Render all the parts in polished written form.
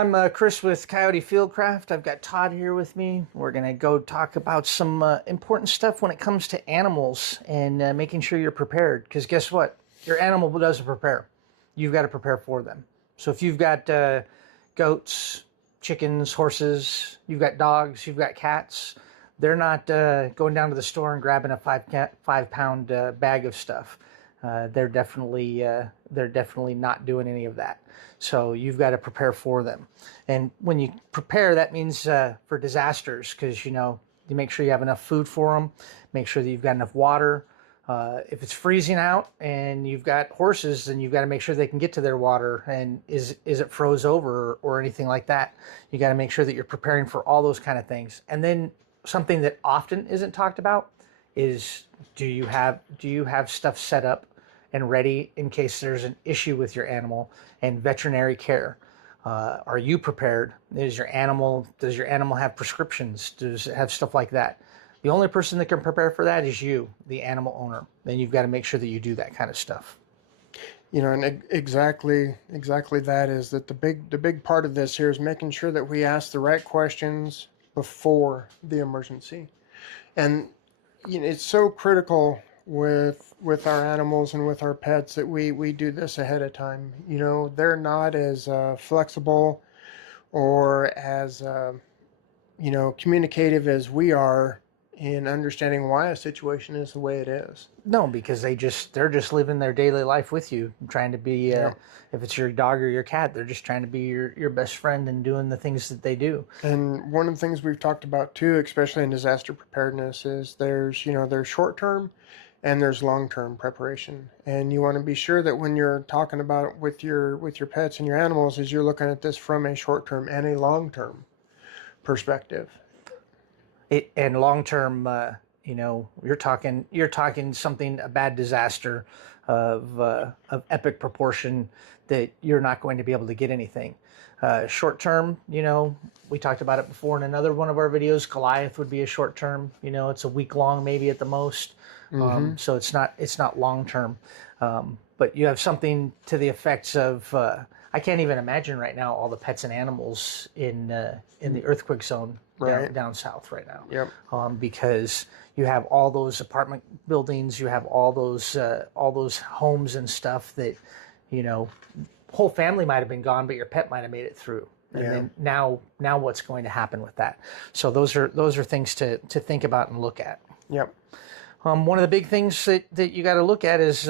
I'm Chris with Coyote Fieldcraft. I've got Todd here with me. We're going to go talk about some important stuff when it comes to animals and making sure you're prepared. Because guess what? Your animal doesn't prepare. You've got to prepare for them. So if you've got goats, chickens, horses, you've got dogs, you've got cats, they're not going down to the store and grabbing a 5 pound bag of stuff. They're definitely not doing any of that. So you've got to prepare for them. And when you prepare, that means for disasters, because you make sure you have enough food for them, make sure that you've got enough water. If it's freezing out and you've got horses, then you've got to make sure they can get to their water. And is it froze over or anything like that? You got to make sure that you're preparing for all those kind of things. And then something that often isn't talked about is do you have stuff set up and ready in case there's an issue with your animal, and veterinary care. Are you prepared? Does your animal have prescriptions? Does it have stuff like that? The only person that can prepare for that is you, the animal owner. Then you've got to make sure that you do that kind of stuff. And exactly that is that the big part of this here is making sure that we ask the right questions before the emergency. And it's so critical with our animals and with our pets that we do this ahead of time. They're not as flexible or as communicative as we are in understanding why a situation is the way it is. No, because they're just living their daily life with you, trying to be if it's your dog or your cat, they're just trying to be your best friend and doing the things that they do. And one of the things we've talked about too, especially in disaster preparedness, is there's short term and there's long-term preparation. And you want to be sure that when you're talking about it with your pets and your animals, is you're looking at this from a short-term and a long-term perspective. And long-term, you're talking something, a bad disaster of epic proportion that you're not going to be able to get anything. Short-term, we talked about it before in another one of our videos. Goliath would be a short-term. It's a week long, maybe at the most. So it's not long-term. But you have something to the effects of I can't even imagine right now all the pets and animals in the earthquake zone down south right now. Yep. Because you have all those apartment buildings, you have all those homes and stuff that whole family might have been gone, but your pet might have made it through. And then now what's going to happen with that? So those are things to think about and look at. Yep. One of the big things that you got to look at is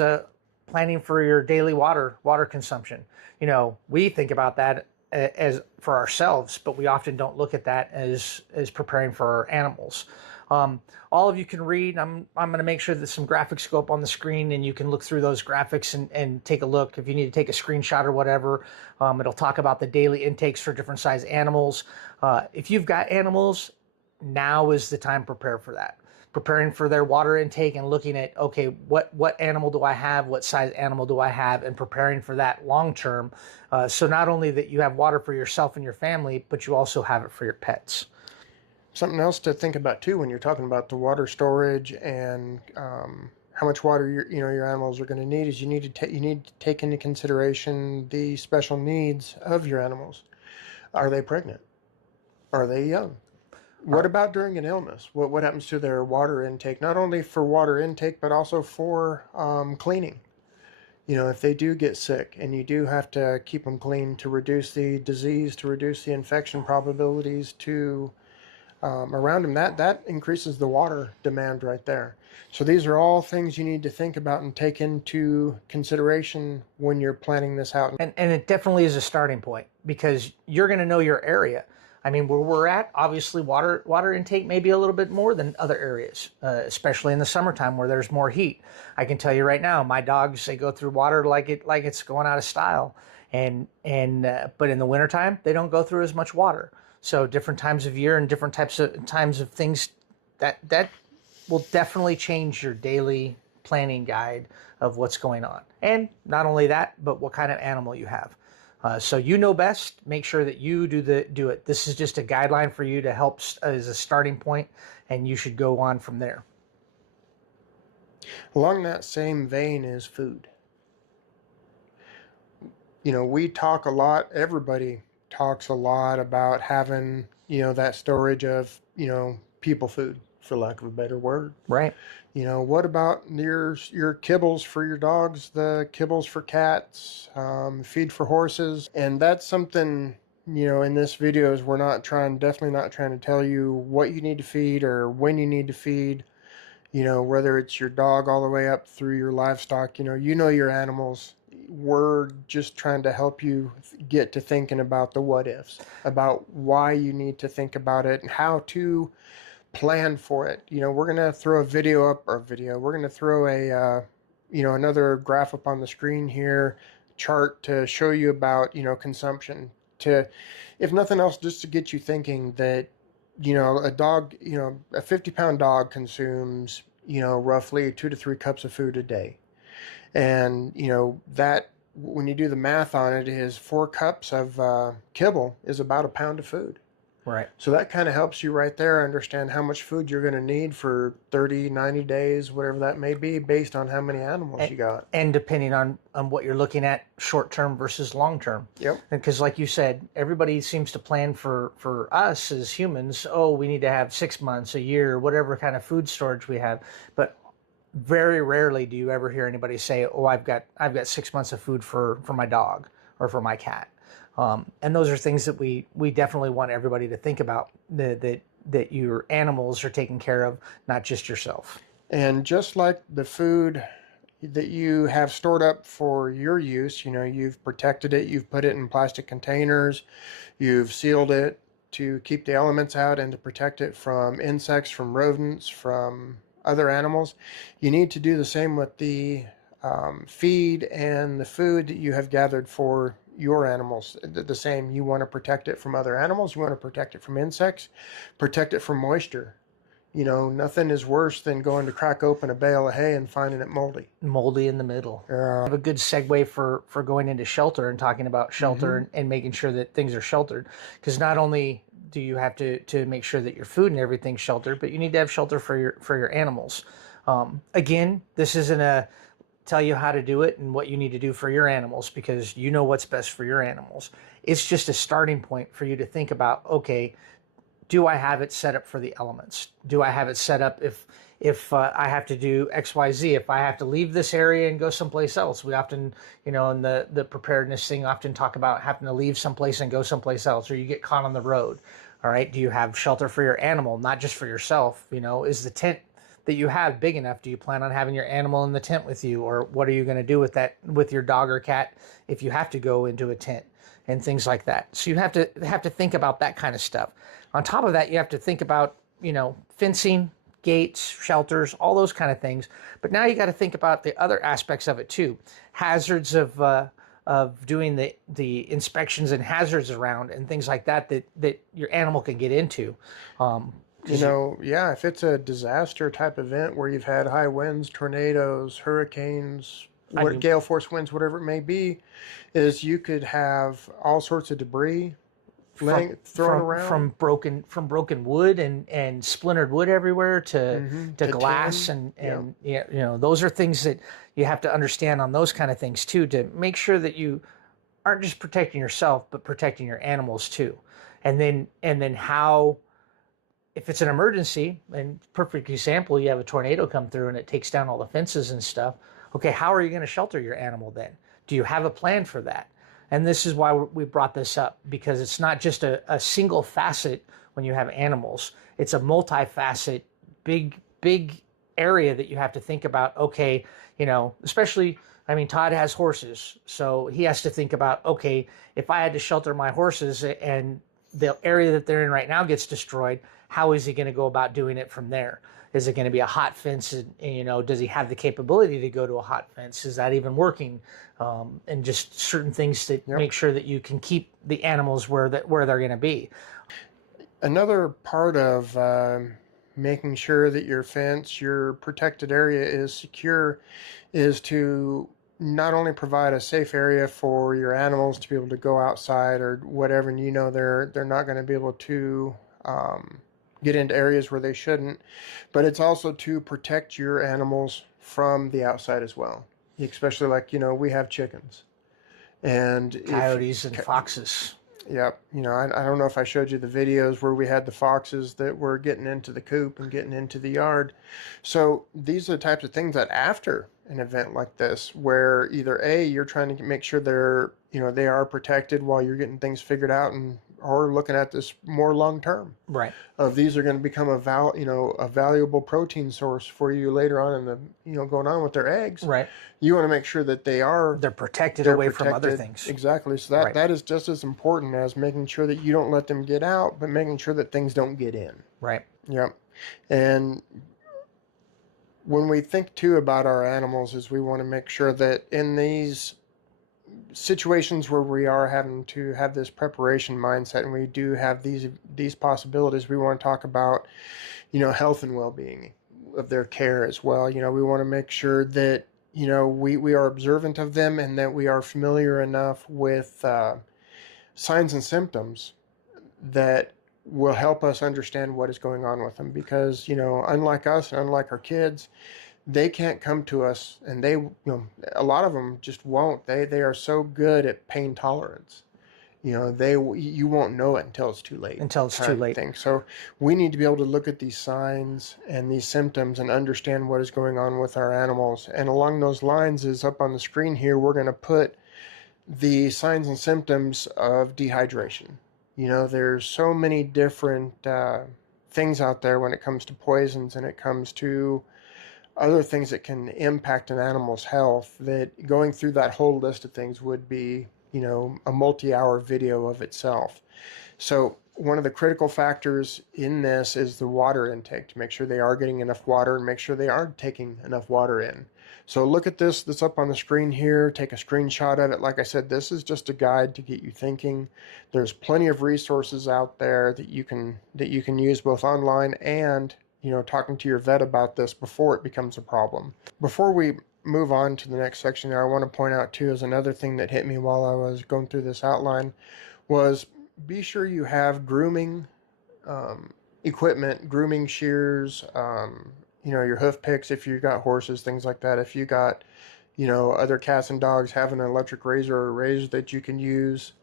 planning for your daily water consumption. We think about that as for ourselves, but we often don't look at that as preparing for our animals. All of you can read. I'm going to make sure that some graphics go up on the screen, and you can look through those graphics and take a look. If you need to take a screenshot or whatever, it'll talk about the daily intakes for different size animals. If you've got animals, now is the time to prepare for that. Preparing for their water intake and looking at, okay, what animal do I have? What size animal do I have? And preparing for that long term. So not only that you have water for yourself and your family, but you also have it for your pets. Something else to think about too when you're talking about the water storage and how much water your animals are going to need is you need to take into consideration the special needs of your animals. Are they pregnant? Are they young? What about during an illness? What happens to their water intake? Not only for water intake, but also for cleaning. If they do get sick and you do have to keep them clean to reduce the disease, to reduce the infection probabilities to around them, that increases the water demand right there. So these are all things you need to think about and take into consideration when you're planning this out. And it definitely is a starting point because you're going to know your area. I mean, where we're at, obviously water intake may be a little bit more than other areas, especially in the summertime where there's more heat. I can tell you right now, my dogs, they go through water like it's going out of style. But in the wintertime, they don't go through as much water. So different times of year and different times of things that will definitely change your daily planning guide of what's going on. And not only that, but what kind of animal you have. So you know best. Make sure that you do it. This is just a guideline for you to help as a starting point, and you should go on from there. Along that same vein is food. We talk a lot. Everybody talks a lot about having, that storage of, people food, for lack of a better word. Right. What about your kibbles for your dogs, the kibbles for cats, feed for horses? And that's something, in this video is definitely not trying to tell you what you need to feed or when you need to feed, whether it's your dog all the way up through your livestock, your animals. We're just trying to help you get to thinking about the what ifs, about why you need to think about it and how to plan for it. We're going to throw we're going to throw another graph up on the screen here, chart to show you about, consumption, to, if nothing else, just to get you thinking that, a dog, a 50-pound dog consumes, roughly 2 to 3 cups of food a day. And, that, when you do the math on it, is 4 cups of kibble is about a pound of food. Right. So that kind of helps you right there understand how much food you're going to need for 30, 90 days, whatever that may be, based on how many animals you got. And depending on what you're looking at, short-term versus long-term. Yep. Because like you said, everybody seems to plan for us as humans, we need to have 6 months, a year, whatever kind of food storage we have. But very rarely do you ever hear anybody say, I've got 6 months of food for my dog or for my cat. And those are things that we definitely want everybody to think about, that your animals are taken care of, not just yourself. And just like the food that you have stored up for your use, you've protected it, you've put it in plastic containers, you've sealed it to keep the elements out and to protect it from insects, from rodents, from other animals. You need to do the same with the feed and the food that you have gathered for your animals. The same. You want to protect it from other animals. You want to protect it from insects, protect it from moisture. Nothing is worse than going to crack open a bale of hay and finding it moldy In the middle. I have a good segue for going into shelter and talking about shelter and making sure that things are sheltered. Because not only do you have to make sure that your food and everything's sheltered, but you need to have shelter for your animals. Again, this isn't a tell you how to do it and what you need to do for your animals, because you know what's best for your animals. It's just a starting point for you to think about, okay, do I have it set up for the elements? Do I have it set up if I have to do X, Y, Z, if I have to leave this area and go someplace else? We often, in the preparedness thing, often talk about having to leave someplace and go someplace else, or you get caught on the road. All right. Do you have shelter for your animal, not just for yourself? Is the tent that you have big enough? Do you plan on having your animal in the tent with you, or what are you going to do with your dog or cat if you have to go into a tent, and things like that? So you have to think about that kind of stuff. On top of that, you have to think about, fencing, gates, shelters, all those kind of things. But now you got to think about the other aspects of it too. Hazards of doing the inspections and hazards around and things like that your animal can get into. If it's a disaster type event where you've had high winds, tornadoes, hurricanes, gale force winds, whatever it may be, is you could have all sorts of debris thrown around, from broken wood and splintered wood everywhere to glass tin. and those are things that you have to understand on those kind of things too, to make sure that you aren't just protecting yourself but protecting your animals too. And then how, if it's an emergency, and perfect example, you have a tornado come through and it takes down all the fences and stuff. Okay, how are you going to shelter your animal then? Do you have a plan for that? And this is why we brought this up, because it's not just a single facet when you have animals. It's a multifaceted, big area that you have to think about. Okay, especially, Todd has horses, so he has to think about, okay, if I had to shelter my horses and the area that they're in right now gets destroyed, how is he going to go about doing it from there? Is it going to be a hot fence? And does he have the capability to go to a hot fence? Is that even working? And just certain things to make sure that you can keep the animals where they're going to be. Another part of making sure that your fence, your protected area is secure, is to not only provide a safe area for your animals to be able to go outside or whatever, and they're not going to be able to get into areas where they shouldn't, but it's also to protect your animals from the outside as well. Especially we have chickens and coyotes and foxes. Yep. I don't know if I showed you the videos where we had the foxes that were getting into the coop and getting into the yard. So these are the types of things that after an event like this, where either A, you're trying to make sure they are protected while you're getting things figured out, and or looking at this more long term. Right. Of these are going to become a valuable protein source for you later on in the, going on with their eggs. Right. You want to make sure that They're protected away from other things. Exactly. So that Right. that is just as important as making sure that you don't let them get out, but making sure that things don't get in. Right. Yep. And when we think too about our animals, is we want to make sure that in these situations where we are having to have this preparation mindset, and we do have these possibilities, we want to talk about health and well-being of their care as well. We want to make sure that we are observant of them, and that we are familiar enough with signs and symptoms that will help us understand what is going on with them. Because unlike us and unlike our kids, they can't come to us, and a lot of them just won't. They are so good at pain tolerance. You won't know it until it's too late. Until it's too late. So we need to be able to look at these signs and these symptoms and understand what is going on with our animals. And along those lines is up on the screen here, we're going to put the signs and symptoms of dehydration. There's so many different things out there when it comes to poisons, and it comes to other things that can impact an animal's health, that going through that whole list of things would be, a multi-hour video of itself. So one of the critical factors in this is the water intake, to make sure they are getting enough water and make sure they are taking enough water in. So look at this that's up on the screen here. Take a screenshot of it. Like I said, this is just a guide to get you thinking. There's plenty of resources out there that you can use both online and talking to your vet about this before it becomes a problem. Before we move on to the next section there, I want to point out too, is another thing that hit me while I was going through this outline, was be sure you have grooming equipment, grooming shears, your hoof picks if you got horses, things like that. If you got, other cats and dogs, have an electric razor or a razor that you can use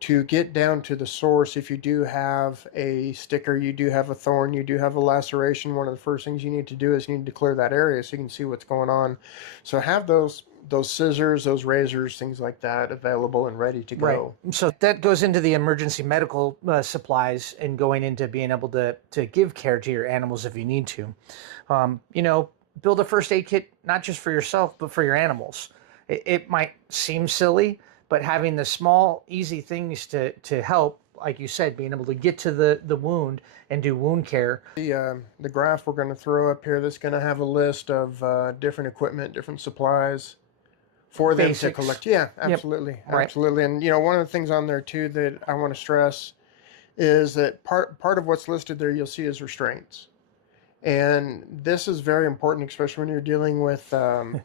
to get down to the source. If you do have a sticker, you do have a thorn, you do have a laceration, one of the first things you need to do is you need to clear that area so you can see what's going on. So have those scissors, those razors, things like that available and ready to go. Right. So that goes into the emergency medical supplies, and going into being able to give care to your animals if you need to. Build a first aid kit, not just for yourself, but for your animals. It might seem silly, but having the small, easy things to help, like you said, being able to get to the wound and do wound care. The graph we're going to throw up here, that's going to have a list of different equipment, different supplies for them Basics. to collect. Yeah, absolutely. Yep. Right. Absolutely. And, one of the things on there, too, that I want to stress is that part of what's listed there you'll see is restraints. And this is very important, especially when you're dealing with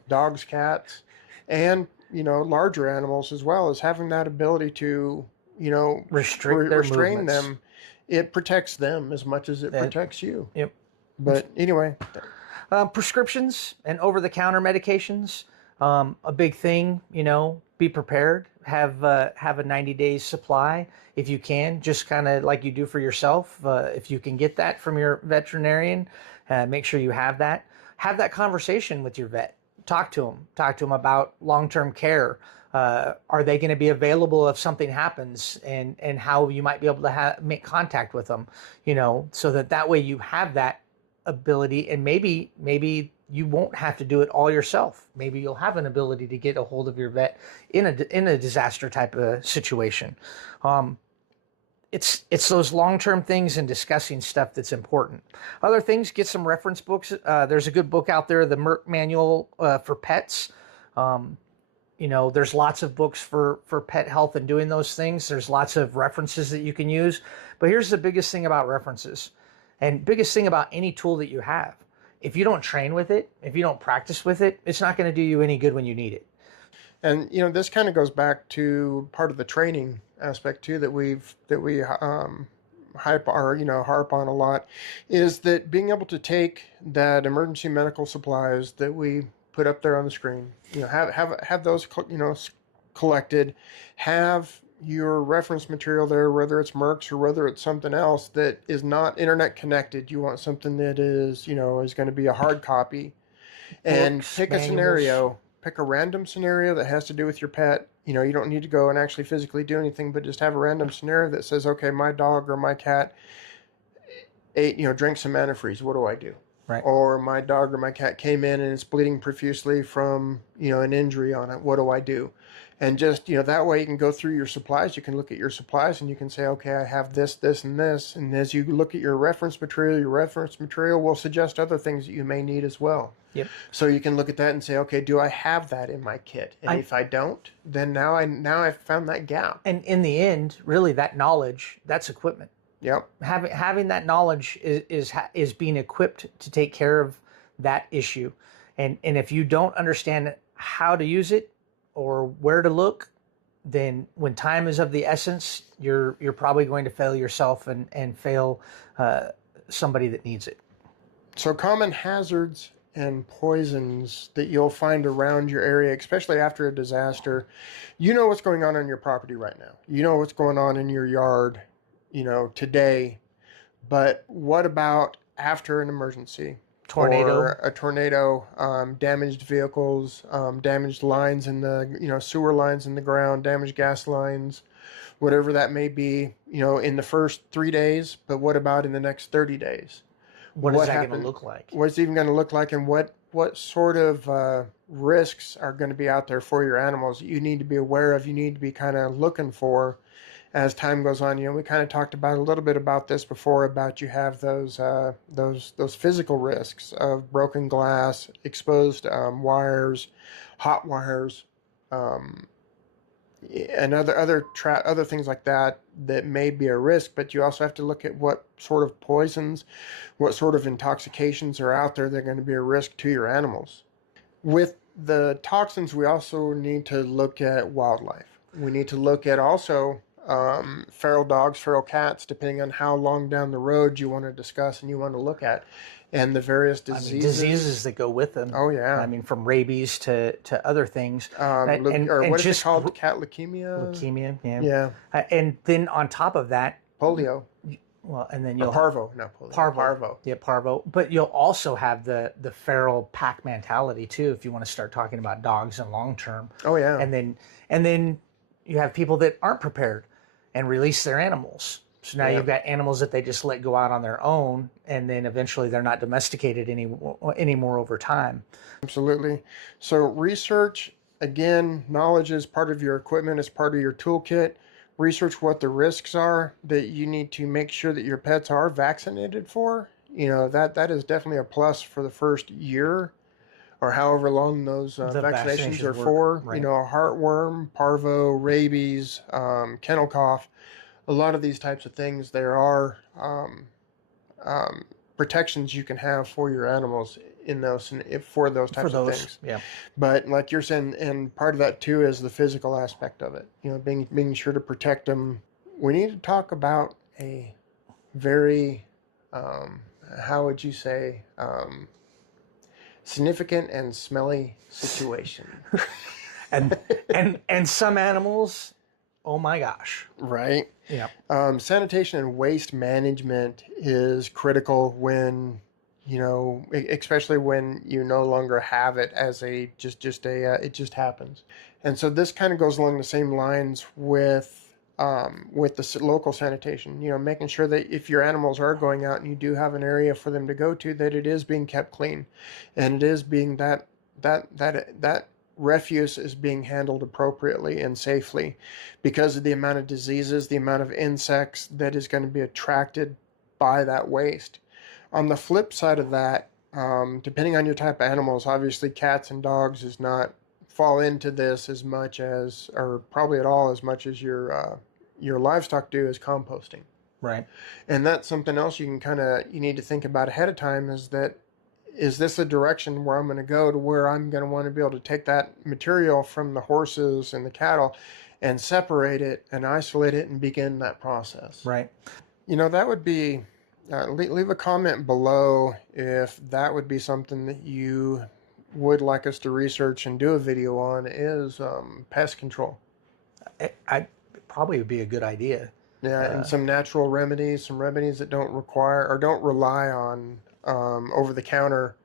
dogs, cats, and larger animals as well, as having that ability to restrain them. It protects them as much as it protects you. Yep. But anyway, prescriptions and over-the-counter medications, a big thing. Be prepared. Have a 90 days supply if you can, just kind of like you do for yourself. If you can get that from your veterinarian, make sure you have that. Have that conversation with your vet. Talk to them about long-term care. Are they going to be available if something happens, and how you might be able to make contact with them, so that way you have that ability, and maybe you won't have to do it all yourself. Maybe you'll have an ability to get a hold of your vet in a disaster type of situation. It's those long-term things and discussing stuff that's important. Other things, get some reference books. There's a good book out there, the Merck Manual for Pets. There's lots of books for pet health and doing those things. There's lots of references that you can use. But here's the biggest thing about references, and biggest thing about any tool that you have. If you don't train with it, if you don't practice with it, it's not going to do you any good when you need it. And this kind of goes back to part of the training aspect too that we harp on a lot, is that being able to take that emergency medical supplies that we put up there on the screen, have those collected, have your reference material there, whether it's Merck's or whether it's something else that is not internet connected. You want something that is, is going to be a hard copy. And Books, pick a manuals. scenario, pick a random scenario that has to do with your pet. You don't need to go and actually physically do anything, but just have a random scenario that says, okay, my dog or my cat ate, drank some antifreeze. What do I do? Right. Or my dog or my cat came in and it's bleeding profusely from, an injury on it. What do I do? And just, that way you can go through your supplies. You can look at your supplies and you can say, okay, I have this, this, and this. And as you look at your reference material will suggest other things that you may need as well. Yep. So you can look at that and say, okay, do I have that in my kit? And if I don't, then now I've found that gap. And in the end, really, that knowledge, that's equipment. Yep. Having that knowledge is being equipped to take care of that issue. And if you don't understand how to use it or where to look, then when time is of the essence, you're probably going to fail yourself and fail somebody that needs it. So common hazards and poisons that you'll find around your area, especially after a disaster. You know what's going on your property right now. You know what's going on in your yard, today. But what about after an emergency? Tornado. Or a tornado, damaged vehicles, damaged lines in the, sewer lines in the ground, damaged gas lines, whatever that may be, in the first 3 days. But what about in the next 30 days? What is that going to look like? What's it even going to look like, and what sort of risks are going to be out there for your animals that you need to be aware of, you need to be kind of looking for as time goes on. We kind of talked about a little bit about this before, about you have those physical risks of broken glass, exposed wires, hot wires, and other things like that may be a risk. But you also have to look at what sort of poisons, what sort of intoxications are out there that are going to be a risk to your animals. With the toxins, we also need to look at wildlife. We need to look at also feral dogs, feral cats, depending on how long down the road you want to discuss and you want to look at, and the various diseases that go with them. Oh yeah. I mean, from rabies to other things. What is it called? Cat leukemia. Leukemia. Yeah. Yeah. And then on top of that, polio. Well, and then you'll parvo, not polio. Parvo. Yeah, parvo. But you'll also have the feral pack mentality too, if you want to start talking about dogs in long term. Oh yeah. And then you have people that aren't prepared and release their animals. So now you've got animals that they just let go out on their own, and then eventually they're not domesticated anymore over time. Absolutely. So research, again, knowledge is part of your equipment, is part of your toolkit. Research what the risks are that you need to make sure that your pets are vaccinated for. That is definitely a plus for the first year or however long those vaccinations are for. Right. Heartworm, parvo, rabies, kennel cough, a lot of these types of things. There are protections you can have for your animals in those for those types of things. Yeah. But like you're saying, and part of that too is the physical aspect of it. Being sure to protect them. We need to talk about a very how would you say significant and smelly situation. and some animals, oh my gosh. Right. Yeah. Sanitation and waste management is critical when, especially when you no longer have it as it just happens. And so this kind of goes along the same lines with the local sanitation, making sure that if your animals are going out and you do have an area for them to go to, that it is being kept clean, and it is being that refuse is being handled appropriately and safely, because of the amount of diseases, the amount of insects that is going to be attracted by that waste. On the flip side of that, depending on your type of animals, obviously cats and dogs does not fall into this as much as, or probably at all as much as your livestock do, is composting. Right. And that's something else you need to think about ahead of time, is this a direction where I'm going to go to where I'm going to want to be able to take that material from the horses and the cattle and separate it and isolate it and begin that process. Right. That would be, leave a comment below if that would be something that you would like us to research and do a video on, is pest control. probably would be a good idea. Yeah, and some natural remedies, some remedies that don't require or don't rely on over-the-counter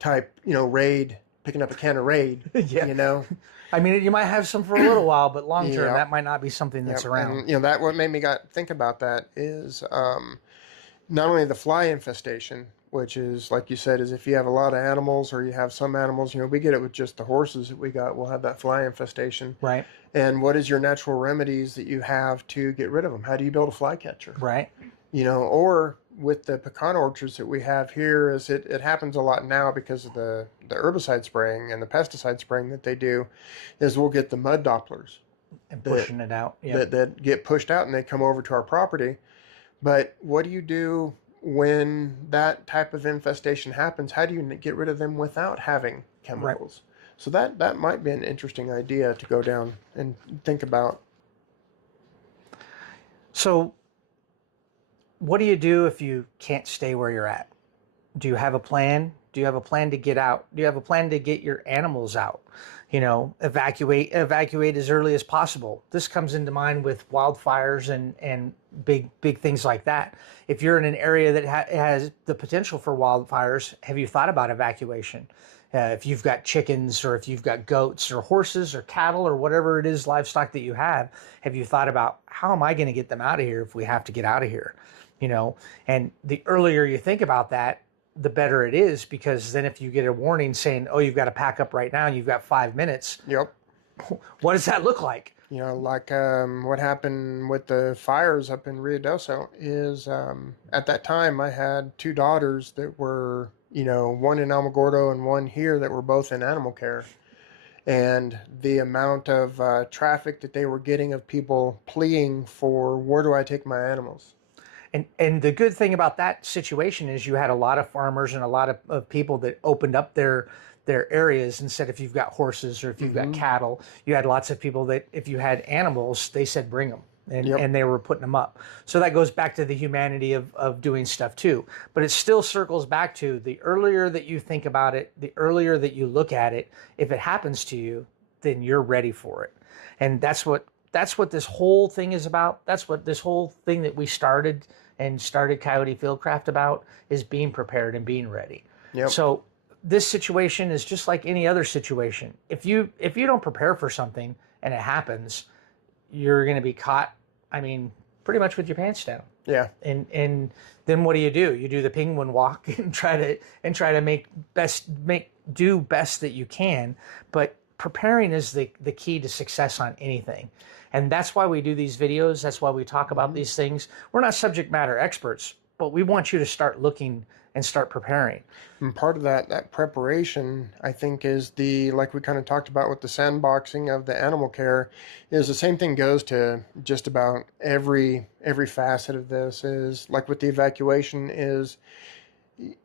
type, Raid, picking up a can of Raid, Yeah. you know. I mean, you might have some for a little while, but long term, Yeah, that might not be something yeah, that's around. and that what made me think about that is not only the fly infestation, which is like you said, is if you have a lot of animals or you have some animals, we get it with just the horses that we got. We'll have that fly infestation. Right. And what is your natural remedies that you have to get rid of them? How do you build a fly catcher? Right. Or with the pecan orchards that we have here, is it happens a lot now because of the herbicide spraying and the pesticide spraying that they do, is we'll get the mud dopplers And pushing it out. Yeah. that get pushed out and they come over to our property. But what do you do when that type of infestation happens? How do you get rid of them without having chemicals? Right. So that might be an interesting idea to go down and think about. So what do you do if you can't stay where you're at? Do you have a plan? Do you have a plan to get out? Do you have a plan to get your animals out? Evacuate as early as possible. This comes into mind with wildfires and big things like that. If you're in an area that has the potential for wildfires, have you thought about evacuation? If you've got chickens or if you've got goats or horses or cattle or whatever it is, livestock that you have you thought about how am I going to get them out of here if we have to get out of here? And the earlier you think about that, the better it is, because then if you get a warning saying, oh, you've got to pack up right now and you've got 5 minutes. Yep. What does that look like? Like what happened with the fires up in Ruidoso is at that time I had two daughters that were, one in Alamogordo and one here that were both in animal care. And the amount of traffic that they were getting of people pleading for, where do I take my animals? And the good thing about that situation is you had a lot of farmers and a lot of people that opened up their areas and said, if you've got horses or if you've got cattle, you had lots of people that if you had animals, they said, bring them. And they were putting them up. So that goes back to the humanity of doing stuff too. But it still circles back to the earlier that you think about it, the earlier that you look at it, if it happens to you, then you're ready for it. And that's what this whole thing is about. That's what this whole thing that we started Coyote Fieldcraft about, is being prepared and being ready. Yep. So this situation is just like any other situation. If you don't prepare for something and it happens, you're going to be caught, pretty much with your pants down. Yeah. And then what do? You do the penguin walk and try to do best that you can. But preparing is the key to success on anything. And that's why we do these videos. That's why we talk about these things. We're not subject matter experts, but we want you to start looking and start preparing. And part of that preparation, I think, is like we kind of talked about with the sandboxing of the animal care, is the same thing goes to just about every facet of this. Is like with the evacuation is,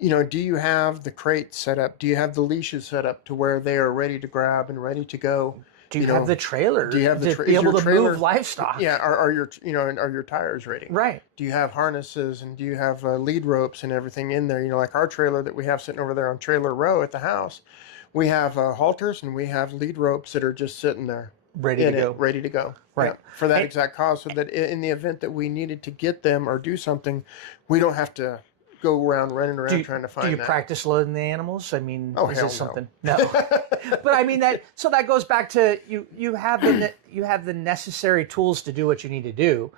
do you have the crates set up? Do you have the leashes set up to where they are ready to grab and ready to go? Do you have the trailer? Do you have the to be able to move livestock? Yeah, are your tires ready? Right. Do you have harnesses and do you have lead ropes and everything in there? Like our trailer that we have sitting over there on Trailer Row at the house, we have halters and we have lead ropes that are just sitting there, ready to go. Right. Yeah, for that exact cause, so that in the event that we needed to get them or do something, we don't have to go around running around trying to find. Do you that. Practice loading the animals? Is hell it something? No. But so that goes back to you have the necessary tools to do what you need to do.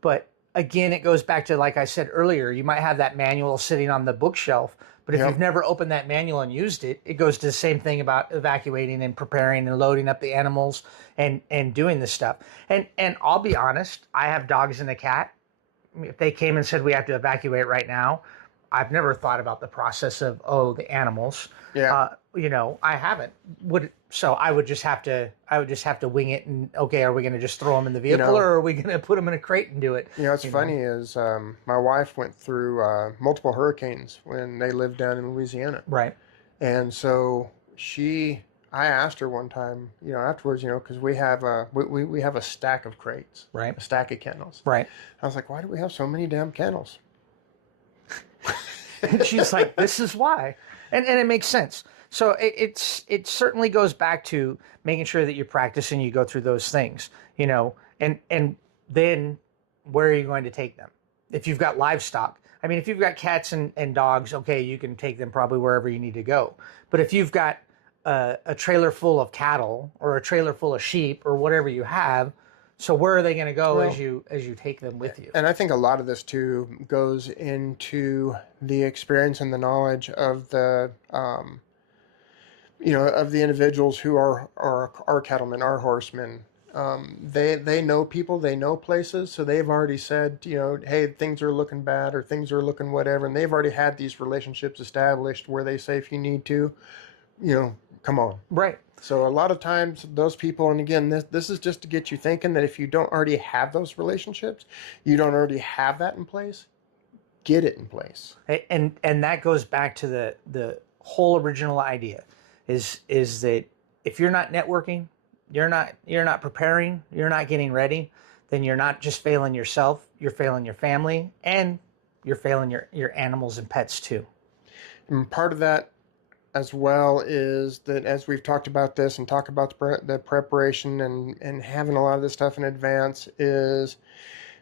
But again, it goes back to, like I said earlier, you might have that manual sitting on the bookshelf, but if you've never opened that manual and used it, it goes to the same thing about evacuating and preparing and loading up the animals and doing this stuff. And I'll be honest, I have dogs and a cat. If they came and said we have to evacuate right now, I've never thought about the process of the animals. Yeah. I haven't. So I would just have to wing it and are we going to just throw them in the vehicle or are we going to put them in a crate and do it? What's funny is my wife went through multiple hurricanes when they lived down in Louisiana. Right. And so I asked her one time, afterwards, because we have a stack of crates, right? A stack of kennels, right? I was like, why do we have so many damn kennels? And she's like, this is why. And it makes sense. So it certainly goes back to making sure that you practice and you go through those things, and then where are you going to take them? If you've got livestock, I mean, if you've got cats and dogs, okay, you can take them probably wherever you need to go. But if you've got a trailer full of cattle or a trailer full of sheep or whatever you have, so where are they going to go Well, as you take them with you? and I think a lot of this too goes into the experience and the knowledge of the of the individuals who are cattlemen, are horsemen. They know people, they know places, so they've already said, hey, things are looking bad or things are looking whatever, and they've already had these relationships established where they say, if you need to, come on. Right. So a lot of times those people, and again, this is just to get you thinking that if you don't already have those relationships, you don't already have that in place, get it in place. And that goes back to the whole original idea is that if you're not networking, you're not preparing, you're not getting ready, then you're not just failing yourself, you're failing your family, and you're failing your animals and pets too. And part of that as well is that, as we've talked about this and talk about the preparation and having a lot of this stuff in advance, is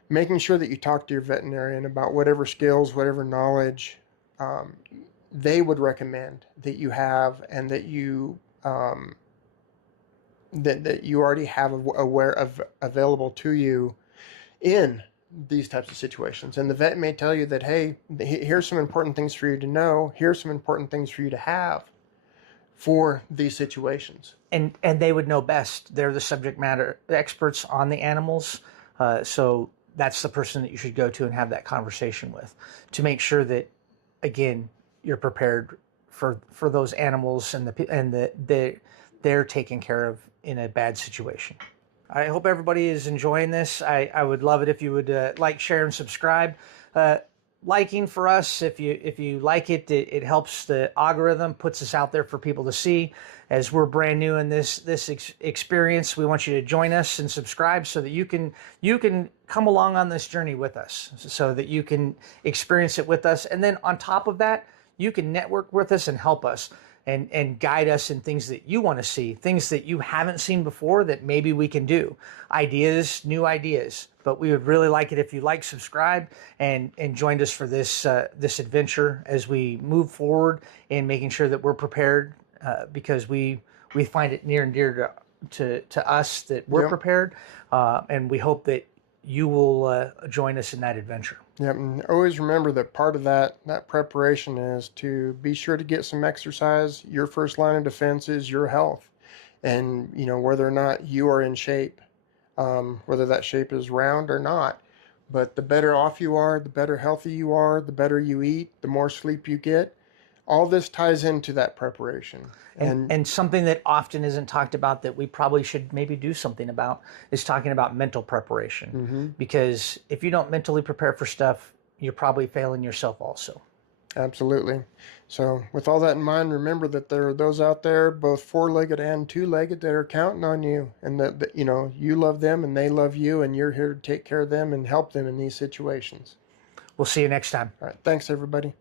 making sure that you talk to your veterinarian about whatever skills, whatever knowledge they would recommend that you have, and that you that you already have aware of available to you in these types of situations. And the vet may tell you that, hey, here's some important things for you to know, here's some important things for you to have for these situations. And they would know best. They're the subject matter experts on the animals, so that's the person that you should go to and have that conversation with, to make sure that, again, you're prepared for those animals and they're taken care of in a bad situation. I hope everybody is enjoying this. I would love it if you would like, share, and subscribe. Liking for us, if you like it, it helps the algorithm, puts us out there for people to see. As we're brand new in this experience, we want you to join us and subscribe so that you can come along on this journey with us, so that you can experience it with us. And then on top of that, you can network with us and help us and guide us in things that you want to see, things that you haven't seen before that maybe we can do, new ideas. But we would really like it if you like, subscribe, and joined us for this adventure as we move forward in making sure that we're prepared, because we find it near and dear to us that we're prepared, and we hope that you will join us in that adventure. Yep, and always remember that part of that preparation is to be sure to get some exercise. Your first line of defense is your health, and whether or not you are in shape, whether that shape is round or not. But the better off you are, the better healthy you are, the better you eat, the more sleep you get. All this ties into that preparation. And something that often isn't talked about that we probably should maybe do something about is talking about mental preparation. Mm-hmm. Because if you don't mentally prepare for stuff, you're probably failing yourself also. Absolutely. So with all that in mind, remember that there are those out there, both four-legged and two-legged, that are counting on you, and that you love them and they love you, and you're here to take care of them and help them in these situations. We'll see you next time. All right. Thanks, everybody.